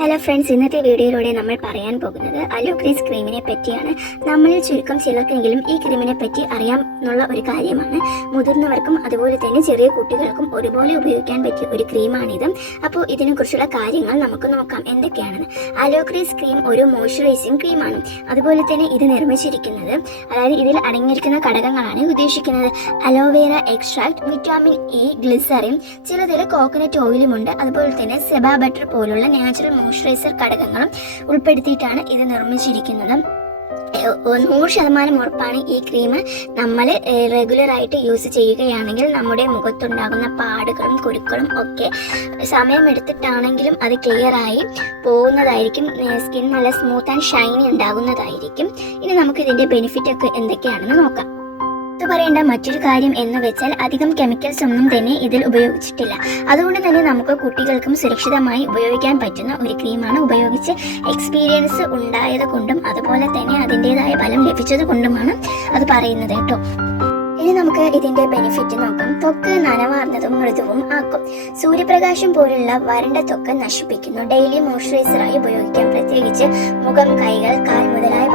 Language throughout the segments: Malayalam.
ഹലോ ഫ്രണ്ട്സ് ഇന്നത്തെ വീഡിയോയിലൂടെ നമ്മൾ പറയാൻ പോകുന്നത് അലോക്രീസ് ക്രീമിനെ പറ്റിയാണ്. നമ്മളിൽ ചുരുക്കം ചിലർക്കെങ്കിലും ഈ ക്രീമിനെ പറ്റി അറിയാം എന്നുള്ള ഒരു കാര്യമാണ്. മുതിർന്നവർക്കും അതുപോലെ തന്നെ ചെറിയ കുട്ടികൾക്കും ഒരുപോലെ ഉപയോഗിക്കാൻ പറ്റിയ ഒരു ക്രീമാണിത് അപ്പോൾ ഇതിനെക്കുറിച്ചുള്ള കാര്യങ്ങൾ നമുക്ക് നോക്കാം. എന്തൊക്കെയാണെന്ന്. അലോക്രീസ് ക്രീം ഒരു മോയ്സ്ചറൈസിങ് ക്രീമാണ് അതുപോലെ തന്നെ ഇത് നിർമ്മിച്ചിരിക്കുന്നത് അതായത് ഇതിൽ അടങ്ങിയിരിക്കുന്ന ഘടകങ്ങളാണ് ഉദ്ദേശിക്കുന്നത്. Aloe vera extract vitamin E glycerin ചിലതിൽ കോക്കനട്ട് ഓയിലുമുണ്ട് അതുപോലെ തന്നെ സെബാ ബട്ടർ പോലുള്ള നാച്ചുറൽ മോയ്സ്ചറൈസർ ഘടകങ്ങളും ഉൾപ്പെടുത്തിയിട്ടാണ് ഇത് നിർമ്മിച്ചിരിക്കുന്നത്. നൂറ് ശതമാനം ഉറപ്പാണ് ഈ ക്രീം നമ്മൾ റെഗുലർ ആയിട്ട് യൂസ് ചെയ്യുകയാണെങ്കിൽ നമ്മുടെ മുഖത്തുണ്ടാകുന്ന പാടുകളും കുരുക്കളും ഒക്കെ സമയമെടുത്തിട്ടാണെങ്കിലും അത് ക്ലിയറായി പോകുന്നതായിരിക്കും. സ്കിൻ നല്ല സ്മൂത്ത് ആൻഡ് ഷൈനി ഉണ്ടാകുന്നതായിരിക്കും. ഇനി നമുക്ക് ഇതിന്റെ ബെനിഫിറ്റ് ഒക്കെ എന്തൊക്കെയാണെന്ന് നോക്കാം. ഇത് പറയേണ്ട മറ്റൊരു കാര്യം എന്ന് വെച്ചാൽ അധികം കെമിക്കൽസ് ഒന്നും തന്നെ ഇതിൽ ഉപയോഗിച്ചിട്ടില്ല. അതുകൊണ്ട് തന്നെ നമുക്ക് കുട്ടികൾക്കും സുരക്ഷിതമായി ഉപയോഗിക്കാൻ പറ്റുന്ന ഒരു ക്രീമാണ് ഉപയോഗിച്ച് എക്സ്പീരിയൻസ് ഉണ്ടായത് കൊണ്ടും അതുപോലെ തന്നെ അതിന്റെതായ ഫലം ലഭിച്ചത് കൊണ്ടുമാണ് അത് പറയുന്നത് കേട്ടോ. ഇനി നമുക്ക് ഇതിന്റെ ബെനിഫിറ്റ് നോക്കാം. ത്വക്ക് നനവാർന്നതും മൃദുവും ആക്കും. സൂര്യപ്രകാശം പോലുള്ള വരണ്ട ത്വക്ക് നശിപ്പിക്കുന്നു. ഡെയിലി മോയ്സ്ചറൈസറായി ഉപയോഗിക്കാം. പ്രത്യേകിച്ച് മുഖം കൈകൾ കാൽ മുതലായ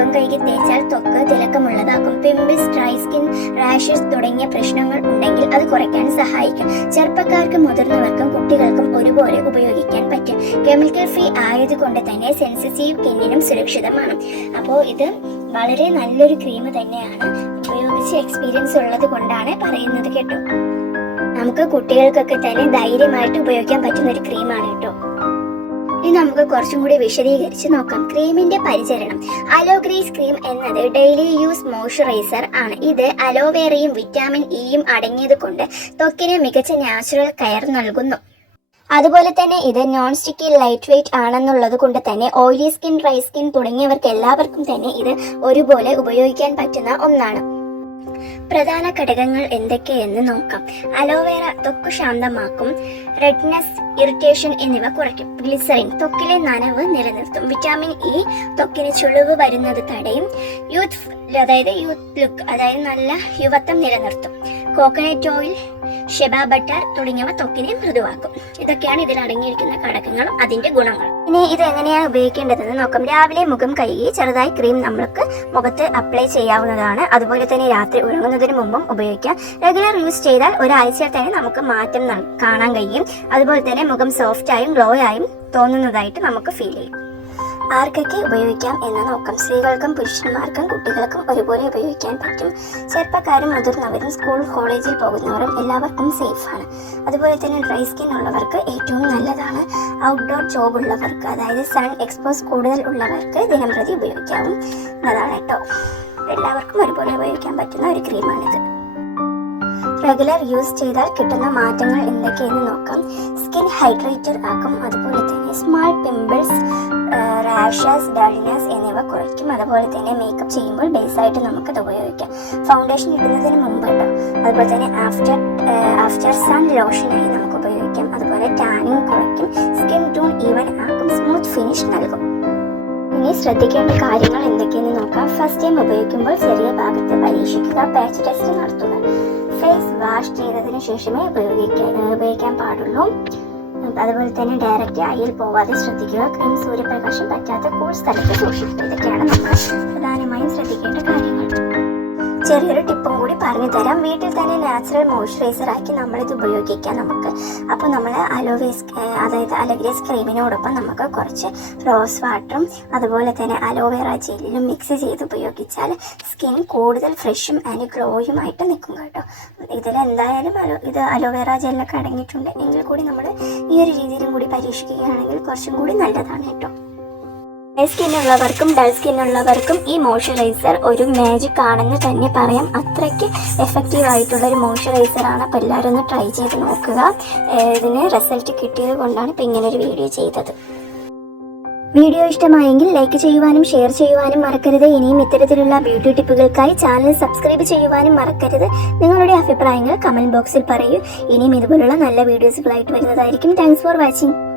മുഖം കൈകി തേച്ചാൽ ത്വക്ക് തിളക്കമുള്ളതാക്കും. പിമ്പിൾസ് ഡ്രൈ സ്കിൻ റാഷസ് തുടങ്ങിയ പ്രശ്നങ്ങൾ ഉണ്ടെങ്കിൽ അത് കുറയ്ക്കാൻ സഹായിക്കും. ചെറുപ്പക്കാർക്കും മുതിർന്നവർക്കും കുട്ടികൾക്കും ഒരുപോലെ ഉപയോഗിക്കാൻ പറ്റും. കെമിക്കൽ ഫ്രീ ആയതുകൊണ്ട് തന്നെ സെൻസിറ്റീവ് സ്കിന്നിനും സുരക്ഷിതമാണ്. അപ്പോൾ ഇത് വളരെ നല്ലൊരു ക്രീം തന്നെയാണ് ഉപയോഗിച്ച് എക്സ്പീരിയൻസ് ഉള്ളത് കൊണ്ടാണ് പറയുന്നത് കേട്ടോ. നമുക്ക് കുട്ടികൾക്കൊക്കെ തന്നെ ധൈര്യമായിട്ട് ഉപയോഗിക്കാൻ പറ്റുന്ന ഒരു ക്രീമാണ് കേട്ടോ. ഇനി നമുക്ക് കുറച്ചും കൂടി വിശദീകരിച്ച് നോക്കാം. ക്രീമിന്റെ പരിചരണം. അലോ അലോഗ്രേസ് ക്രീം എന്നത് ഡെയിലി യൂസ് മോയ്സ്ചറൈസർ ആണ്. ഇത് അലോവേറയും വിറ്റാമിൻ ഇയും അടങ്ങിയത് കൊണ്ട് ത്വക്കിന് മികച്ച നാച്ചുറൽ കെയർ നൽകുന്നു. അതുപോലെ തന്നെ ഇത് നോൺ സ്റ്റിക്കി ലൈറ്റ് വെയിറ്റ് ആണെന്നുള്ളത് കൊണ്ട് തന്നെ ഓയിലി സ്കിൻ ഡ്രൈ സ്കിൻ തുടങ്ങിയവർക്ക് എല്ലാവർക്കും തന്നെ ഇത് ഒരുപോലെ ഉപയോഗിക്കാൻ പറ്റുന്ന ഒന്നാണ്. പ്രധാന ഘടകങ്ങൾ എന്തൊക്കെയെന്ന് നോക്കാം. അലോവേറ ത്വക്ക് ശാന്തമാക്കും റെഡ്നെസ് ഇറിറ്റേഷൻ എന്നിവ കുറയ്ക്കും. ഗ്ലിസറിൻ ത്വക്കിലെ നനവ് നിലനിർത്തും. വിറ്റാമിൻ ഇ തൊക്കിന് ചുളിവ് വരുന്നത് തടയും. യൂത്ത് അതായത് യൂത്ത് ലുക്ക് അതായത് നല്ല യുവത്വം നിലനിർത്തും. കോക്കനട്ട് ഓയിൽ ഷെബ ബട്ടർ തുടങ്ങിയവ ത്വക്കിനെ മൃദുവാക്കും. ഇതൊക്കെയാണ് ഇതിൽ അടങ്ങിയിരിക്കുന്ന ഘടകങ്ങളും അതിന്റെ ഗുണങ്ങളും. ഇനി ഇത് എങ്ങനെയാണ് ഉപയോഗിക്കേണ്ടതെന്ന് നോക്കാം. രാവിലെ മുഖം കഴുകി ചെറുതായി ക്രീം നമ്മൾക്ക് മുഖത്ത് അപ്ലൈ ചെയ്യാവുന്നതാണ്. അതുപോലെ തന്നെ രാത്രി ഉറങ്ങുന്നതിന് മുമ്പും ഉപയോഗിക്കാം. റെഗുലർ യൂസ് ചെയ്താൽ ഒരാഴ്ചയിൽ തന്നെ നമുക്ക് മാറ്റം കാണാൻ കഴിയും. അതുപോലെ തന്നെ മുഖം സോഫ്റ്റായും ഗ്ലോ ആയും തോന്നുന്നതായിട്ട് നമുക്ക് ഫീൽ ചെയ്യും. ആർക്കൊക്കെ ഉപയോഗിക്കാം എന്ന് നോക്കാം. സ്ത്രീകൾക്കും പുരുഷന്മാർക്കും കുട്ടികൾക്കും ഒരുപോലെ ഉപയോഗിക്കാൻ പറ്റും. ചെറുപ്പക്കാരും മുതിർന്നവരും സ്കൂൾ കോളേജിൽ പോകുന്നവരും എല്ലാവർക്കും സേഫാണ് അതുപോലെ തന്നെ ഡ്രൈ സ്കിൻ ഉള്ളവർക്ക് ഏറ്റവും നല്ലതാണ്. ഔട്ട്ഡോർ ജോബ് ഉള്ളവർക്ക് അതായത് സൺ എക്സ്പോസ് കൂടുതൽ ഉള്ളവർക്ക് ദിനംപ്രതി ഉപയോഗിക്കാവുന്നതാണ് കേട്ടോ. എല്ലാവർക്കും ഒരുപോലെ ഉപയോഗിക്കാൻ പറ്റുന്ന ഒരു ക്രീമാണിത് റെഗുലർ യൂസ് ചെയ്താൽ കിട്ടുന്ന മാറ്റങ്ങൾ എന്തൊക്കെയെന്ന് നോക്കാം. സ്കിൻ ഹൈഡ്രേറ്റഡ് ആക്കും. അതുപോലെ തന്നെ സ്മാൾ പിമ്പിൾസ് റാഷസ് ഡൾനെസ് എന്നിവ കുറയ്ക്കും. അതുപോലെ തന്നെ മേക്കപ്പ് ചെയ്യുമ്പോൾ ബേസായിട്ട് നമുക്കത് ഉപയോഗിക്കാം. ഫൗണ്ടേഷൻ ഇടുന്നതിന് മുമ്പ് കേട്ടോ അതുപോലെ തന്നെ ആഫ്റ്റർ ആഫ്റ്റർ സൺ ലോഷനായി നമുക്ക് ഉപയോഗിക്കാം. അതുപോലെ ടാനിങ് കുറയ്ക്കും. സ്കിൻ ടൂൺ ഈവൻ ആക്കും. സ്മൂത്ത് ഫിനിഷ് നൽകും. ഇനി ശ്രദ്ധിക്കേണ്ട കാര്യങ്ങൾ എന്തൊക്കെയെന്ന് നോക്കാം. ഫസ്റ്റ് ടൈം ഉപയോഗിക്കുമ്പോൾ ചെറിയ ഭാഗത്ത് പരീക്ഷിക്കുക. പാച്ച് ടെസ്റ്റ് നടത്തുക. ഫേസ് വാഷ് ചെയ്തതിന് ശേഷമേ ഉപയോഗിക്കാൻ ഉപയോഗിക്കാൻ പാടുള്ളൂ. അതുപോലെ തന്നെ ഡയറക്റ്റ് അയ്യിൽ പോവാതെ ശ്രദ്ധിക്കുക. ക്രീം സൂര്യപ്രകാശം പറ്റാത്ത കൂൾ സ്ഥലത്ത് സൂക്ഷിക്കുക. ഇതൊക്കെയാണ് നമ്മൾ പ്രധാനമായും ശ്രദ്ധിക്കേണ്ട കാര്യങ്ങൾ. ചെറിയൊരു ടിപ്പും കൂടി പറഞ്ഞു തരാം. വീട്ടിൽ തന്നെ നാച്ചുറൽ മോയ്സ്ചറൈസർ ആക്കി നമ്മളിത് ഉപയോഗിക്കാം നമുക്ക്. അപ്പോൾ നമ്മൾ അലോവേസ് അതായത് അലഗ്രേസ് ക്രീമിനോടൊപ്പം നമുക്ക് കുറച്ച് റോസ് വാട്ടറും അതുപോലെ തന്നെ അലോവേറ ജെല്ലും മിക്സ് ചെയ്ത് ഉപയോഗിച്ചാൽ സ്കിൻ കൂടുതൽ ഫ്രഷും ആൻഡ് ഗ്ലോയുമായിട്ട് നിൽക്കും കേട്ടോ. ഇതിൽ എന്തായാലും അലോ ഇത് അലോവേറ ജെല്ലൊക്കെ അടങ്ങിയിട്ടുണ്ടെങ്കിൽ കൂടി നമ്മൾ ഈ ഒരു രീതിയിലും കൂടി പരീക്ഷിക്കുകയാണെങ്കിൽ കുറച്ചും കൂടി നല്ലതാണ് കേട്ടോ. ഡൾ സ്കിൻ ഉള്ളവർക്കും ഈ മോയ്സ്ചറൈസർ ഒരു മാജിക് ആണെന്ന് തന്നെ പറയാം. അത്രയ്ക്ക് എഫക്റ്റീവ് ആയിട്ടുള്ള ഒരു മോയ്സ്ചറൈസർ ആണ്. അപ്പോൾ എല്ലാവരും ഒന്ന് ട്രൈ ചെയ്ത് നോക്കുക. ഇതിന് റിസൾട്ട് കിട്ടിയത് കൊണ്ടാണ് ഇപ്പോൾ ഇങ്ങനൊരു വീഡിയോ ചെയ്തത്. വീഡിയോ ഇഷ്ടമായെങ്കിൽ ലൈക്ക് ചെയ്യുവാനും ഷെയർ ചെയ്യുവാനും മറക്കരുത്. ഇനിയും ഇത്തരത്തിലുള്ള ബ്യൂട്ടി ടിപ്പുകൾക്കായി ചാനൽ സബ്സ്ക്രൈബ് ചെയ്യുവാനും മറക്കരുത്. നിങ്ങളുടെ അഭിപ്രായങ്ങൾ കമന്റ് ബോക്സിൽ പറയൂ. ഇനിയും ഇതുപോലുള്ള നല്ല വീഡിയോസുകളായിട്ട് വരുന്നതായിരിക്കും. Thanks for watching